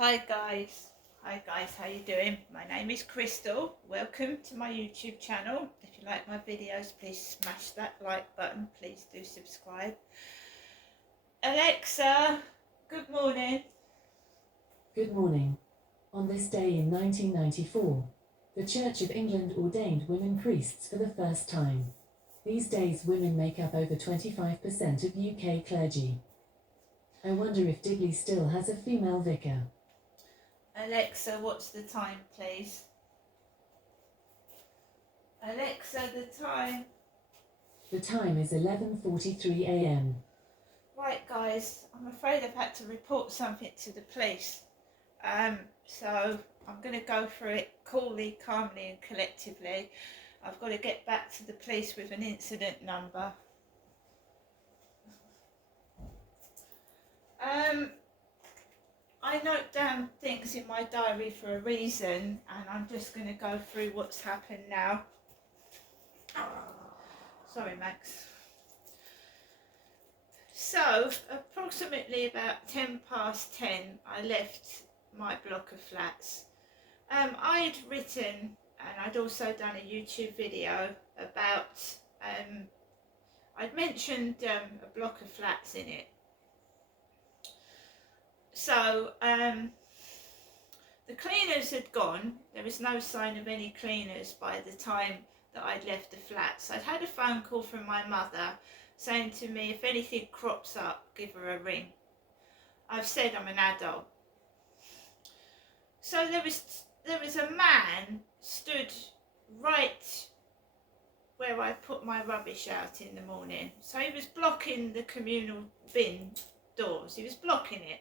Hi guys, how you doing? My name is Crystal. Welcome to my YouTube channel. If you like my videos, please smash that like button. Please do subscribe. Alexa, good morning. Good morning. On this day in 1994, the Church of England ordained women priests for the first time. These days women make up over 25% of UK clergy. I wonder if Digley still has a female vicar. Alexa, what's the time, please? Alexa, the time. The time is 11:43 a.m. Right guys, I'm afraid I've had to report something to the police. So I'm going to go through it coolly, calmly and collectively. I've got to get back to the police with an incident number. I note down things in my diary for a reason, and I'm just going to go through what's happened now. Sorry, Max. So, approximately about 10 past 10, I left my block of flats. I'd written, and I'd also done a YouTube video about, I'd mentioned a block of flats in it. So, the cleaners had gone. There was no sign of any cleaners by the time that I'd left the flats. I'd had a phone call from my mother saying to me, if anything crops up, give her a ring. I've said I'm an adult. So there was a man stood right where I put my rubbish out in the morning. So he was blocking the communal bin doors. He was blocking it.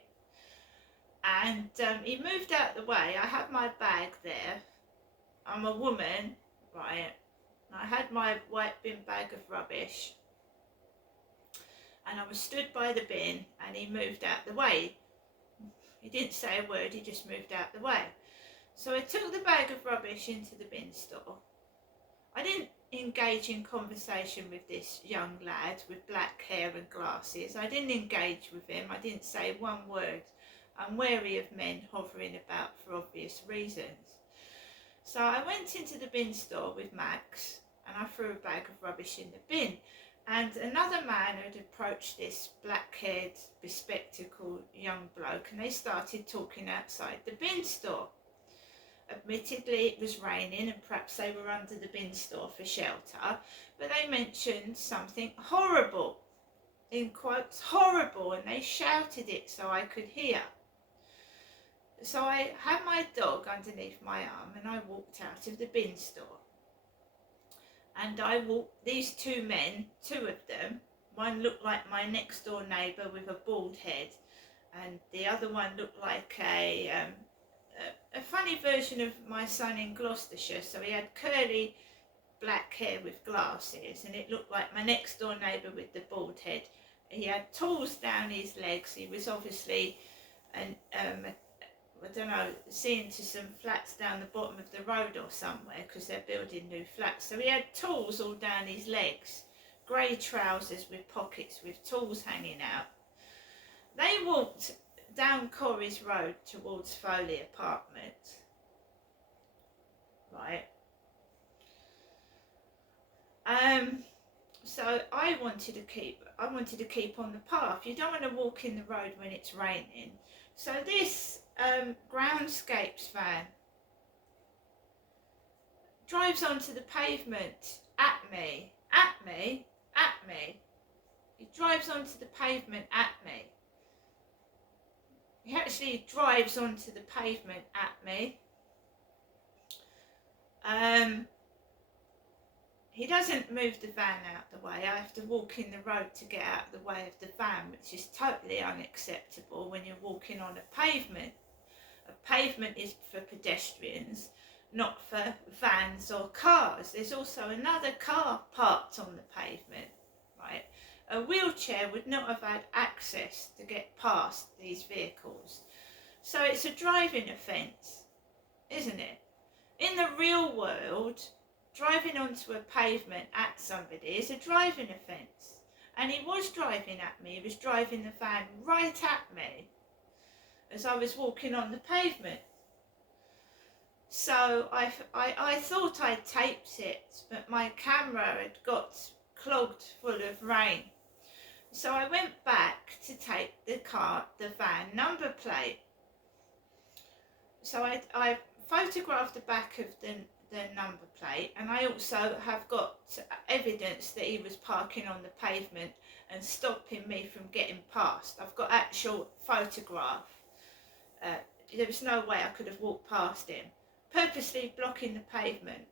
And he moved out the way. I had my bag there. I'm a woman, right? I had my white bin bag of rubbish. And I was stood by the bin and he moved out the way. He didn't say a word, he just moved out the way. So I took the bag of rubbish into the bin store. I didn't engage in conversation with this young lad with black hair and glasses. I didn't engage with him. I didn't say one word. I'm wary of men hovering about for obvious reasons. So I went into the bin store with Max and I threw a bag of rubbish in the bin. And another man had approached this black-haired, bespectacled young bloke and they started talking outside the bin store. Admittedly, it was raining and perhaps they were under the bin store for shelter, but they mentioned something horrible, in quotes, horrible, and they shouted it so I could hear. So I had my dog underneath my arm and I walked out of the bin store. And I walked, these two men, two of them, one looked like my next door neighbour with a bald head and the other one looked like a funny version of my son in Gloucestershire. So he had curly black hair with glasses and it looked like my next door neighbour with the bald head. He had tools down his legs. He was obviously I don't know, seeing to some flats down the bottom of the road or somewhere because they're building new flats. So he had tools all down his legs, grey trousers with pockets with tools hanging out. They walked down Corries Road towards Foley Apartments, right? So I wanted to keep on the path. You don't want to walk in the road when it's raining. So this groundscapes van drives onto the pavement at me. He drives onto the pavement at me. He actually drives onto the pavement at me. He doesn't move the van out the way. I have to walk in the road to get out of the way of the van, which is totally unacceptable when you're walking on a pavement. A pavement is for pedestrians, not for vans or cars. There's also another car parked on the pavement, right? A wheelchair would not have had access to get past these vehicles. So it's a driving offence, isn't it? In the real world, driving onto a pavement at somebody is a driving offence. And he was driving at me, he was driving the van right at me. as I was walking on the pavement. So I thought I'd taped it, but my camera had got clogged full of rain. So I went back to tape the van number plate. So I photographed the back of the number plate, and I also have got evidence that he was parking on the pavement and stopping me from getting past. I've got actual photograph. There was no way I could have walked past him, purposely blocking the pavement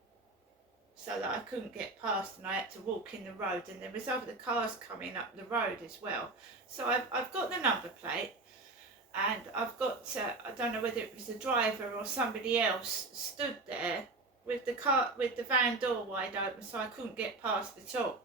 so that I couldn't get past, and I had to walk in the road, and there was other cars coming up the road as well. So I've got the number plate, and I've got, I don't know whether it was the driver or somebody else stood there with the van door wide open, so I couldn't get past at all.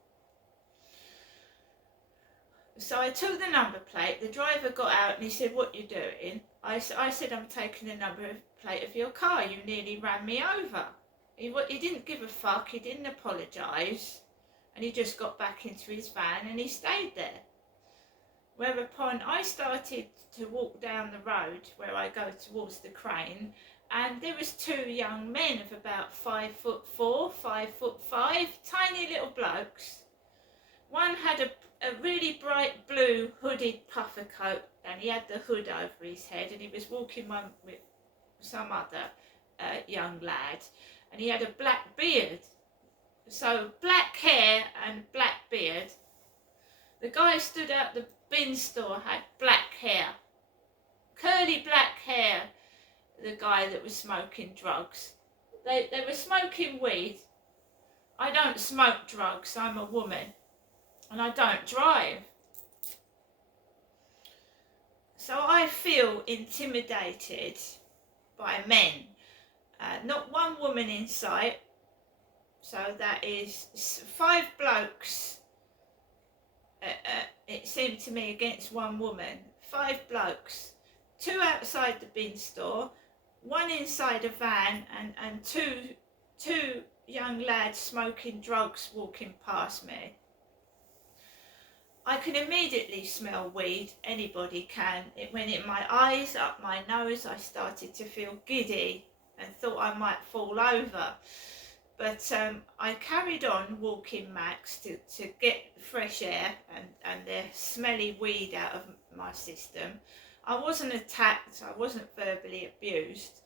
So I took the number plate. The driver got out and he said, "What you doing?" I said, "I'm taking the number plate of your car. You nearly ran me over." He didn't give a fuck. He didn't apologise, and he just got back into his van and he stayed there. Whereupon I started to walk down the road where I go towards the crane, and there was two young men of about 5'4", 5'5", tiny little blokes. One had a really bright blue hooded puffer coat, and he had the hood over his head, and he was walking one with some other young lad, and he had a black beard. So black hair and black beard. The guy stood out the bin store had black hair, curly black hair. The guy that was smoking drugs. They were smoking weed. I don't smoke drugs, I'm a woman, and I don't drive. So I feel intimidated by men. Not one woman in sight. So that is 5 blokes, it seemed to me, against one woman. 5 blokes. 2 outside the bin store, 1 inside a van, and two young lads smoking drugs walking past me. I can immediately smell weed. Anybody can. It went in my eyes, up my nose. I started to feel giddy and thought I might fall over. But I carried on walking Max to get fresh air and the smelly weed out of my system. I wasn't attacked, I wasn't verbally abused,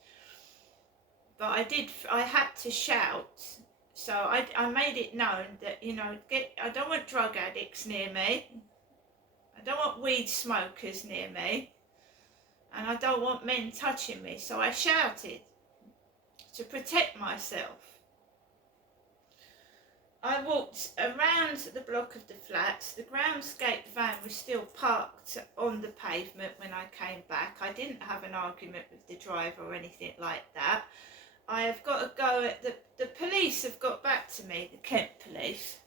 but I had to shout. So I made it known that, I don't want drug addicts near me, I don't want weed smokers near me, and I don't want men touching me. So I shouted to protect myself. I walked around the block of the flats. The groundscape van was still parked on the pavement when I came back. I didn't have an argument with the driver or anything like that. I have got to go at the police have got back to me, the Kent police,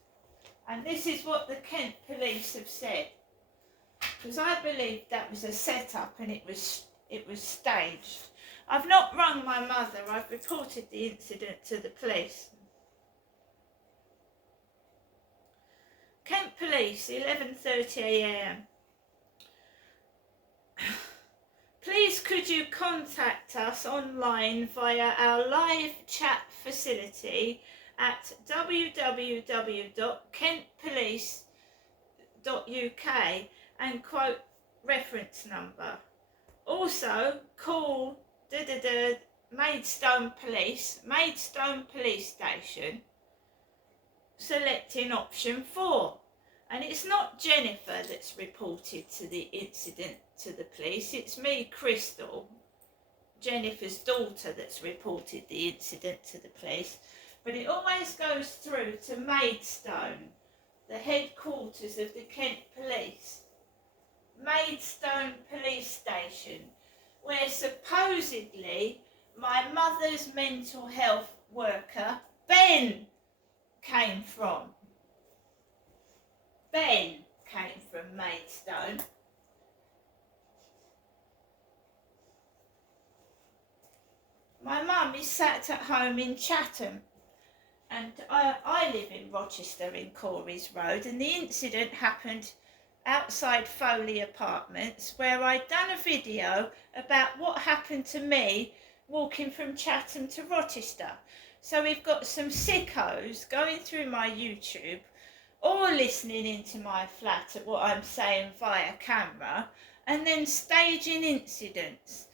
and this is what the Kent police have said, because I believe that was a setup and it was staged. I've not rung my mother. I've reported the incident to the police. Kent Police, 11:30 a.m. Please could you contact us online via our live chat facility at www.kentpolice.uk and quote reference number. Also call Maidstone Police Station, selecting option 4. And it's not Jennifer that's reported to the incident to the police, it's me, Crystal, Jennifer's daughter, that's reported the incident to the police. But it always goes through to Maidstone, the headquarters of the Kent Police. Maidstone Police Station, where supposedly my mother's mental health worker, Ben, came from. Ben came from Maidstone. My mum is sat at home in Chatham, and I live in Rochester in Corey's Road, and the incident happened outside Foley Apartments, where I'd done a video about what happened to me walking from Chatham to Rochester. So we've got some sickos going through my YouTube, or listening into my flat at what I'm saying via camera, and then staging incidents.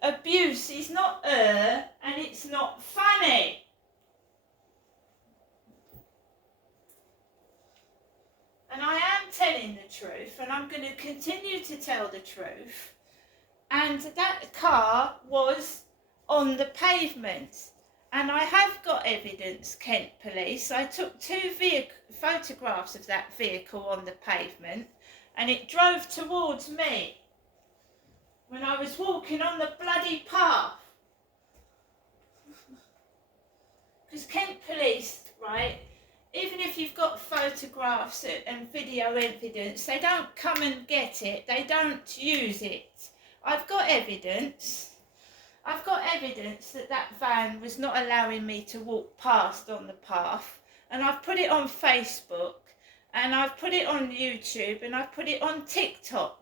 Abuse is not and it's not funny. And I am telling the truth, and I'm going to continue to tell the truth. And that car was on the pavement. And I have got evidence, Kent Police. I took two photographs of that vehicle on the pavement, and it drove towards me when I was walking on the bloody path. Because Kent Police, right, even if you've got photographs and video evidence, they don't come and get it. They don't use it. I've got evidence. I've got evidence that that van was not allowing me to walk past on the path. And I've put it on Facebook, and I've put it on YouTube, and I've put it on TikTok.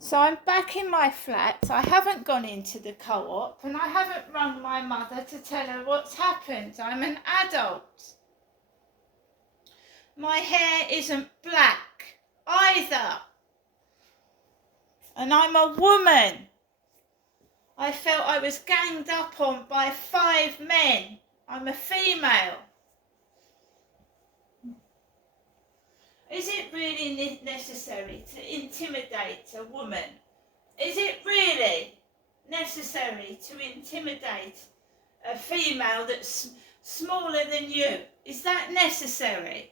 So I'm back in my flat. I haven't gone into the co-op, and I haven't rung my mother to tell her what's happened. I'm an adult. My hair isn't black either. And I'm a woman. I felt I was ganged up on by 5 men. I'm a female. Is it really necessary to intimidate a woman? Is it really necessary to intimidate a female that's smaller than you? Is that necessary?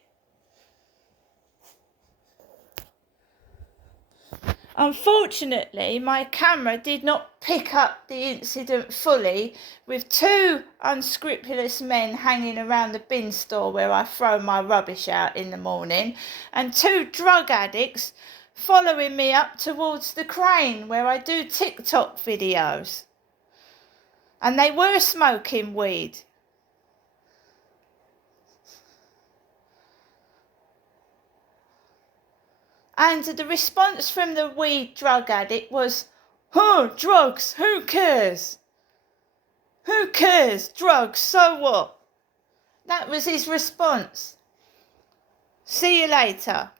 Unfortunately, my camera did not pick up the incident fully, with 2 unscrupulous men hanging around the bin store where I throw my rubbish out in the morning, and 2 drug addicts following me up towards the crane where I do TikTok videos. And they were smoking weed. And the response from the weed drug addict was, "Oh, drugs, who cares? Who cares? Drugs, so what?" That was his response. See you later.